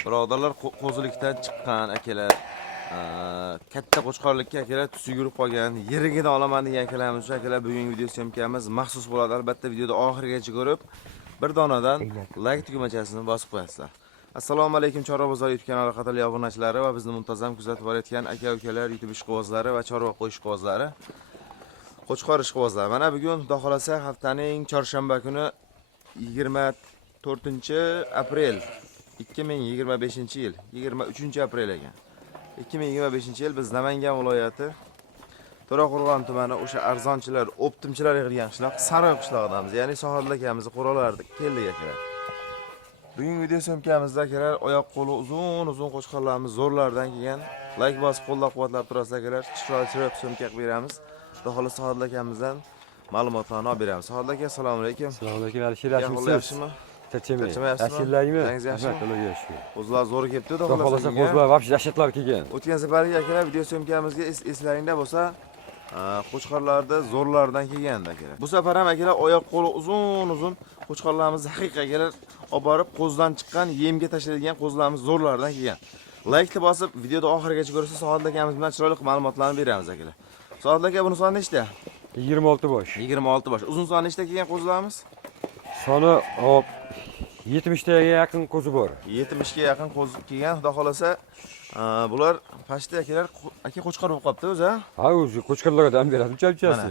Birodarlar qo'zilikdan chiqqan akalar, katta qo'chqorlikka akalar tusi yurib qolgan, yerigida olaman degan akalarimiz uchun akalar bugungi video syomkamiz maxsus bo'ladi. Albatta videoni oxirigacha ko'rib, bir donadan like tugmachasini bosib qo'yasizlar. Assalomu alaykum Chorva bozor YouTube kanali qatorli obunachilari va bizni muntazam kuzatib borayotgan aka-ukalar, YouTube ishqibozlari va chorva qo'yish ishqibozlari, qo'chqor ishqibozlar. Mana bugun xudo xolasa haftaning chorshanba kuni 24-aprel 2025-yil, 23-aprel ekan. 2025-yil biz Namangan viloyati To'raqo'rg'on tumani o'sha arzonchilar, optimchilar yig'ilgan qishloq Saroy qishlog'idamiz. Ya'ni Sohilda akamiz qo'ralardi, keldik akalar. Bugungi video syomkamizda akalar oyoq qo'li uzun qo'chqorlarimiz zo'rlardan kelgan. Like bosib qo'llab-quvvatlab turasiz akalar. Chiroyli syomka qilib beramiz. Xudo xolasa Sohil akamizdan ma'lumotlarni olib beramiz. Sohil aka, assalomu alaykum. Assalomu alaykum, Alisher. Yaxshimisiz? Charchamayapsizmi? Yaxshilarmi? Yaxshi. Qo'zlar zo'r kelibdi, xudo Xudo xolasa. xolasa qo'zlar vobshe dashhatlar kelgan. O'tgan safargi akalar video syomkamizga eslaringda bo'lsa, qo'chqorlarda zo'rlardan kelgandi akalar. Bu safar ham akalar oyoq qo'li uzun qo'chqorlarimizni haqiqiy akalar olib borib qo'zdan chiqqan, yemga tashlaydigan qo'zlarimiz zo'rlardan kelgan. Like bosib videoda oxirigacha ko'rsa Sohil akamiz bilan chiroyli ma'lumotlarni beramiz akalar. Sohil aka, buni soni nechta? 26 bosh. 26 bosh. Uzun soni nechta kelgan qo'zlarimiz? Soni hop 70 taga yaqin qo'zi bor. 70 ga yaqin qo'z kelgan. Xudo xolasa, bular pashta akalar aka qo'chqor bo'lib qopti o'zi. Ha, o'zi qo'chqorlarga dam beradi, uchalchasi.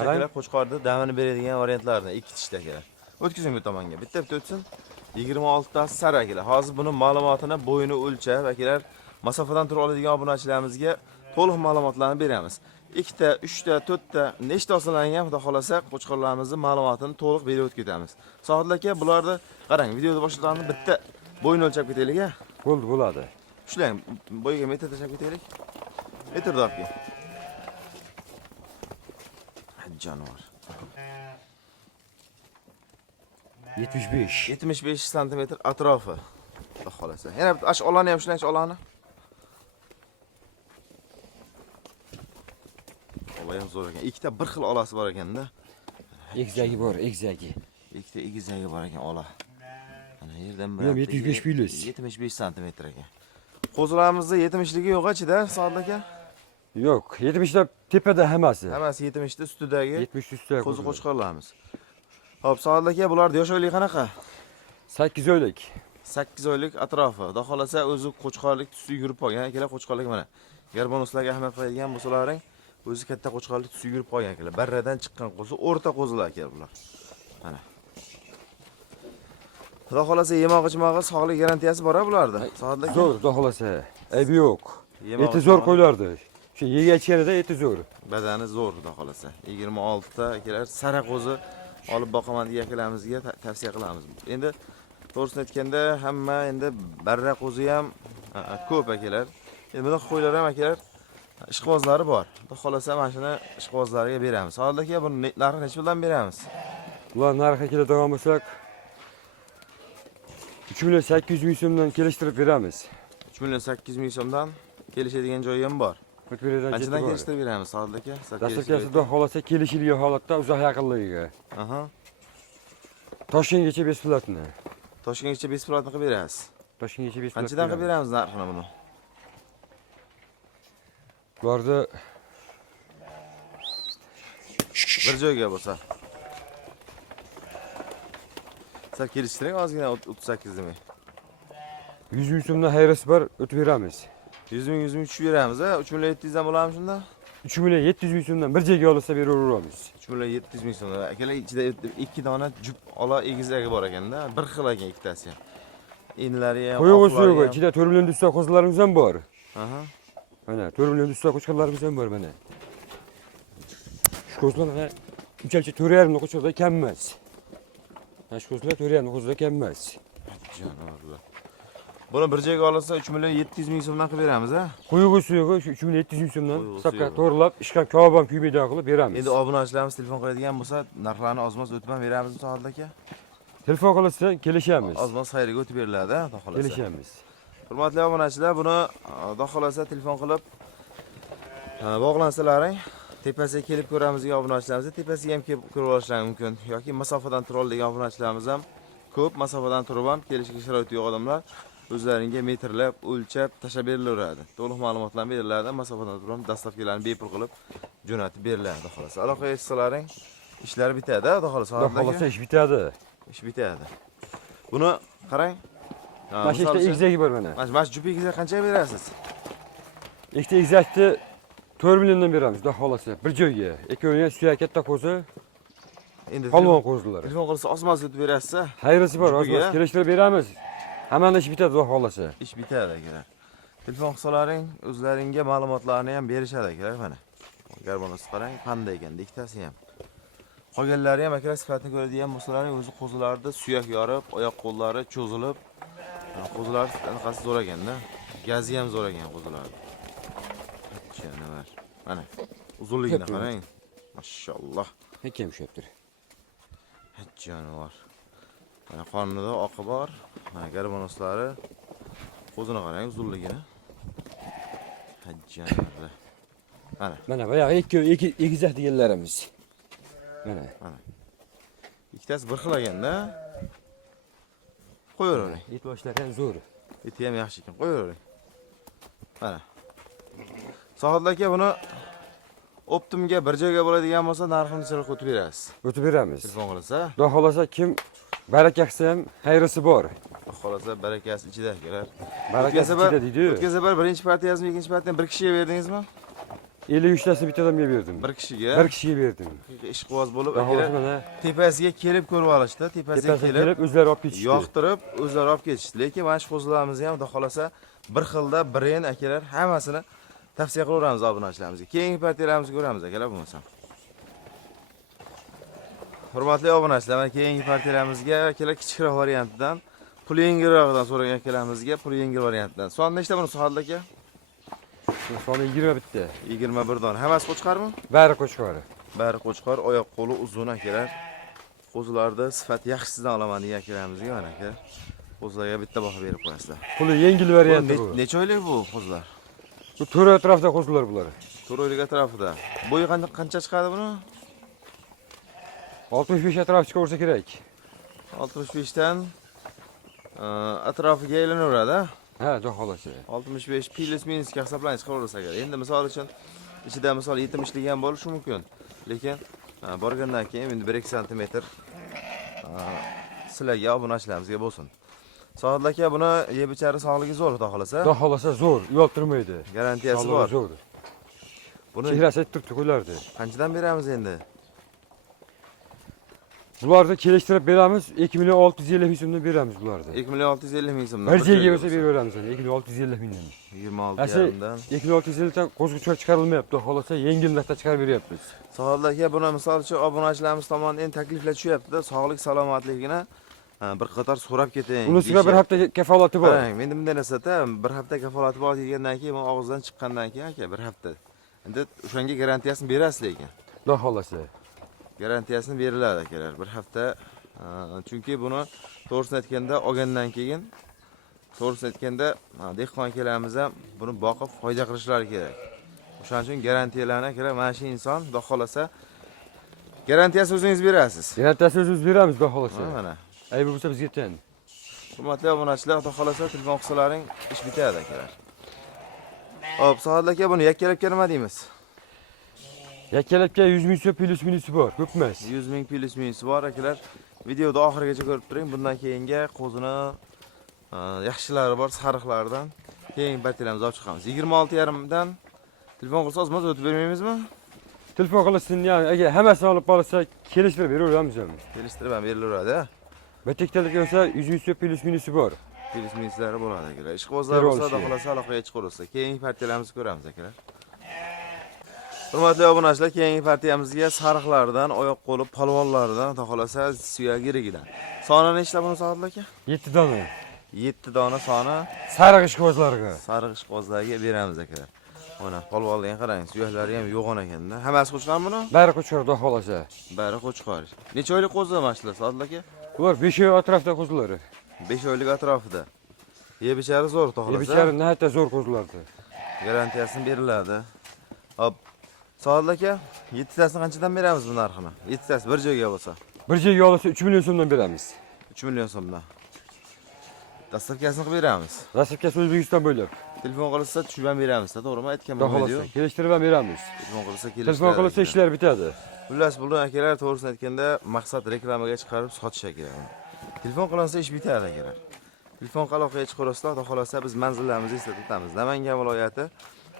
Akalar qo'chqorda damini beradigan variantlardan ikki tishda akalar. O'tkazing bu tomonga. Bitta o'tsin. 26 tasi sara akalar. Hozir buni ma'lumotini, bo'yini o'lchab akalar masofadan turib oladigan obunachilarimizga to'liq ma'lumotlarni beramiz. 2 ta, 3 ta, 4 ta nechta osillangan xudo xolasa qo'chqorlarimizning ma'lumotini to'liq berib o'tib ketamiz. Sohil aka, bularni qarang, videoda boshlaganimiz bitta bo'yini o'lchab ketaylik a. Bo'ladi. Shulang, bo'yiga metr tashlab ketaylik. Metrda olib kel. Jonivor. 75 sm atrofi. Xudo xolasa. Yana ash olani ham shulang olani. Olayam zo'r ekan. Ikkita bir xil olasi bor ekanda. Egizagi bor, egizagi. Ikkita egizagi bor ekan ola. Mana yerdan bir 75 plyus. 75 sm ekan. Qo'zlarimizda 70ligi yo'q-achida, Sohil aka? Yo'q, 70 ta tepada hammasi. Hammasi 70 ta ustidagi. 70 ustidagi qo'zi qo'chqorlarimiz. Xo'p, Sohil aka, bularning yosh oylik qanaqa? 8 oylik. 8 oylik atrofi. Xudo xolasa o'zi qo'chqorlik tusi yurib qolgan akalar, qo'chqorlik mana. Garbonuslarga ahamiyat qo'yadigan bo'lsalaring, o'zi katta qo'chqorlik tusi yurib qolgan akalar. Barradan chiqqan qo'zi, o'rta qo'zilar akalar bular. Mana. Xudo xolasa yemoq-ichmog'i sog'lik garantiyasi bor-a bularda? Sohil aka. Zo'r, xudo xolasa. Aybi yo'q. Eti zo'r qo'ylardi. Shu yegachganida eti zo'r. Badani zo'r, xudo xolasa. 26 ta akalar sara qo'zi olib boqaman degan akalarimizga tavsiya qilamiz. Endi to'g'risini aytganda hamma endi barra qo'zi ham ko'p akalar. Endi buni qo'ylar ham akalar ishqibozlari bor. Xudo xolasa mana shuni ishqibozlarga beramiz. Sohil aka, buni narxi necha puldan beramiz? Ular narxi keladigan bo'lsak 3.800.000 so'mdan kelishtirib beramiz. 3.800.000 so'mdan kelishadigan joyi ham bor. Qanchadan kelishtirib beramiz Sohil aka? Dastlabki xudo xolasa kelishilgan holatda uzoq yaqinligiga. Aha. Toshkentgacha besplatni. Toshkentgacha besplatni qilib berasiz. Toshkentgacha besplatni. Qanchadan qilib beramiz narxini buni? Bularda bir joyga bo'lsa. Sal kelishtiring ozgina 38 demay. 100.000 so'mdan hayrasi bor, o'tib beramiz. 100.000 tushib beramiz a? 3.700 dan bo'ladimi shunda? 3.700.000 so'mdan bir joyga olsa beraveramiz. 3.700.000 so'm. Akalar ichida 2 dona jup ola egizagi bor ekanda, bir xil ekan ikkitasi ham. Inlari ham, qo'yog'i yo'q, ichida 4 million dusta qo'zlarimiz ham bor. Aha. Mana 4 million dusta qo'chqorlarimiz ham bor mana. Shu qo'zlar mana uchalchi 4.5 qo'chqorda kam emas. Mana shu qo'zlar 4.5 qo'zda kam emas. Janorblar. Buni bir joyga olsa 3.700.000 so'mdan qilib beramiz a? Qo'yog'i suyog'i shu 3.700.000 so'mdan hisobga to'g'rilab, ishqan kavob ham kuymida qilib beramiz. Endi obunachilarimiz telefon qiladigan bo'lsa, narxlarni ozmoz o'tib beramizmi Sohil aka? Telefon qilsa kelishamiz. Ozmoz xayriga o'tib beriladi, xudo xolasa. Kelishamiz. Hurmatli obunachilar, buni xudo xolasa telefon qilib bog'lansalaring, tepasiga kelib ko'ramiz degan obunachilarimiz, tepasiga ham kelib ko'rib olishlari mumkin yoki masofadan turib oladigan obunachilarimiz ham ko'p, masofadan turib ham kelishga sharoiti yo'q odamlar. o'zlaringga metrlab, o'lchab, tashlab berilaveradi. To'liq ma'lumotlar beriladi, masofadan turib dastavkalarni bepul qilib jo'natib beriladi xolos. Aloqa etsalaring ishlari bitadi, xudo xohlasa. Xudo xohlasa ish bitadi. Ish bitadi. Buni qarang. Mana shu ikkita egizagi bor mana. Mana shu jupi egizak qanchaga berasiz? Ikkita egizakni 4 milliondan beramiz, xudo xohlasa. Bir joyga. Ikkoviga suyak katta qo'zi, Endi polvon qo'zilar. telefon qilsa osmonga o'tib berasiz. Xayrisi bor, Jupiga. o'zimiz kelishtirib beramiz. Hammani ish bitadi, xudo xohlasa. Ish bitadi akalar. Telefon qilsalaring o'zlaringga ma'lumotlarni ham berishadi akalar mana. Garbonozni qarang, qanday ekan, ikkitasi ham. Qolganlari ham akalar sifatini ko'radigan bo'lsalaring o'zi qo'zilarda suyak yorib, oyoq qo'llari cho'zilib, qo'zilar anaqasi zo'r ekanda, gazi ham zo'r ekan qo'zilarda. Janavar. Mana uzunligini qarang. Mashalloh. Hech ham ushlayaptir. Janavar. Mana qornida oqi bor. Mana garbonoslari qo'zini qarang uzunligini. Janavar. Mana boyagi ikki egizak deganlarimiz. Mana. Ikkitasi bir xil ekanda. Qo'yavering. Et boshlari ham zo'r. Eti ham yaxshi ekan. Qo'yavering. Mana. Sohid aka buni Optimga bir joyga bo'ladigan bo'lsa, narxini chiroq o'tib berasiz. O'tib beramiz. Telefon qilsa, Xudo xohlasa kim baraka qilsa ham xayrisi bor. xohlasa barakasi ichida kelar. Barakasi ichida deydi-yu. O'tgan safar birinchi partiyasini, ikkinchi partiyani bir kishiga berdingizmi? 53 tasini bitta odamga berdim. Bir kishiga. Bir kishiga berdim. Ishqiboz bo'lib, Xudo xohlasa akalar mana tepasiga kelib ko'rib olishdi. Tepasiga kelib o'zlari olib ketishdi. yoqtirib, o'zlari olib ketishdi. Lekin mana shu qo'zlarimizni ham xudo xohlasa bir xilda, birin akalar hammasini tavsiya qilaveramiz obunachilarimizga. Keyingi partiyalarimizga ko'ramiz akalar bo'lmasa. Hurmatli obunachilar, mana keyingi partiyalarimizga akalar kichikroq variantidan, pul yengilroqdan so'ragan akalarimizga pul yengil variantidan. Son nechta buni Sohil aka? Soni 20 bitta. 21 dona. Hammasi qo'chqarmi? Bari qo'chqori. Bari qo'chqor, oyoq qo'li uzun akalar. Qo'zlarda sifat yaxshisidan olaman degan akalarimizga mana aka. Qo'zlarga bitta baho berib qo'yasizlar. Puli yengil varianti bu. Necha oylik bu qo'zlar? Bu to'ra atrofida qo'zilar bular. 4 oylik atrofida. Bo'yi qancha chiqadi buni? 65 atrof chiqaversa kerak. 65 dan atrofiga aylanaveradi. Ha, xudo xohlasa. 65 plus minusga hisoblanib chiqaversa kerak. Endi misol uchun ichida misol 70 lik ham bo'lishi mumkin. Lekin borgandan keyin endi 1-2 sm sizlarga obunachilarimizga bo'lsin. Sohid aka buni yeb ichari sog'ligi zo'r, xudo xolasa. Xudo xohlasa zo'r, uyaltirmaydi. Garantiyasi bor. Zo'r. Buni Chehrasi turibdi qo'ylardi. qanchadan beramiz endi? Bularni kelishtirib beramiz, 2 million 650 ming so'mdan beramiz bularni. 2 million 650 ming so'mdan. Bir joyga bo'lsa beraveramiz, 2 million 650 mingdan. 26 dan. 2 million 650 dan qo'zg'uchlar chiqarilmayapti, xohlasa yengil narxda chiqarib beryapmiz. Sohid aka buni misol uchun obunachilarimiz tomonidan endi takliflar tushyapti-da, sog'lik salomatligini bir qator so'rab keting. Unisiga bir hafta kafolati bor. Qarang, menda bunday narsa-da, bir hafta kafolati bor degandan keyin, men og'izdan chiqqandan keyin aka, bir hafta. Endi o'shanga garantiyasini berasiz lekin. Xudo xohlasa. Garantiyasini beriladi akalar, bir hafta. Chunki buni to'g'risini aytganda olgandan keyin, to'g'risini aytganda dehqon akalarimiz ham buni boqib foyda qilishlari kerak. O'shaning uchun garantiyalarni akalar mana shu inson xudo xolasa garantiyasini o'zingiz berasiz. Garantiyasini o'zimiz beramiz, xudo xolasa. Mana. Aybi bo'lsa bizga tan. Hurmatli obunachilar, xudo xolasa telefon qilsalaring ish bitadi akalar. Hop, Sohid aka buni yakkalabga nima deymiz? Yakkalabga 100 ming so'm plus minusi bor, ko'p emas. 100 ming plus minusi bor akalar. Videoda oxirigacha ko'rib turing. Bundan keyingi qo'zini yaxshilari bor, sariqlardan keyin partiyalarimizni olib chiqamiz. 26,5 dan telefon qilsa o'zimiz o'tib bermaymizmi? Telefon qilsin, ya'ni agar hammasini olib qolsa, kelishtirib beraveramiz ham. Kelishtirib ham berilaveradi. Bittalik bo'lsa 100 ming so'm plus minusi bor. Plus minuslari bo'ladi akalar. Ishqibozlar bo'lsa, xudo xolasa aloqaga chiqaversa, keyingi partiyalarimizni ko'ramiz akalar. Hurmatli obunachilar, keyingi partiyamizga sariqlardan, oyoq qo'li polvonlardan, xudo xolasa suyak yirigidan. Soni nechta buni Sohid aka? 7 dona. 7 dona soni Sariq ishqibozlarga. sariq ishqibozlarga beramiz akalar. Mana polvonlarga qarang, suyaklari ham yo'g'on ekanda. Hammasi qo'chqor buni? Bari qo'chqor, xudo xolasa. Bari qo'chqor. Necha oylik qo'zi mana shular Sohid aka? Bular 5 oy atrofida qo'zlari. 5 oylik atrofida. Yeb ichari zo'r, xudo xolasa. Yeb ichari nihoyatda zo'r qo'zlardi. Garantiyasini beriladi. Hop. Sohid aka, 7 tasini qanchadan beramiz bu narxini? 7 tasi bir joyga bo'lsa. Bir joyga olsa 3 million so'mdan beramiz. 3 million so'mdan. Dastavkasini qilib beramiz. Rasipkasi O'zbekiston bo'ylab. Telefon qilsa tushib ham beramiz, to'g'rimi? Aytgan Xudo bo'lmaydi-yu. xolasa kelishtirib ham beramiz. Telefon qilsa Telefon qilsa ishlar bitadi. Xullas, bular akalar to'g'risini aytganda maqsad reklamaga chiqarib sotish kerak. Telefon qilinsa ish bitadi akalar. Telefon aloqaga chiqarasizlar, xudo xolasa biz manzillarimizni eslatib o'tamiz. Namangan viloyati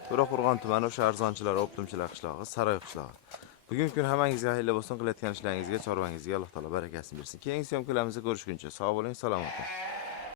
To'raqo'rg'on tumani o'sha arzonchilar, optimchilar qishlog'i, Saroy qishlog'i. Bugungi kun hammangizga xayrli bo'lsin, qilayotgan ishlaringizga, chorvangizga Alloh taolo barakasini bersin. Keyingi syomkalarimizni ko'rishguncha sog' bo'ling, salomat bo'ling.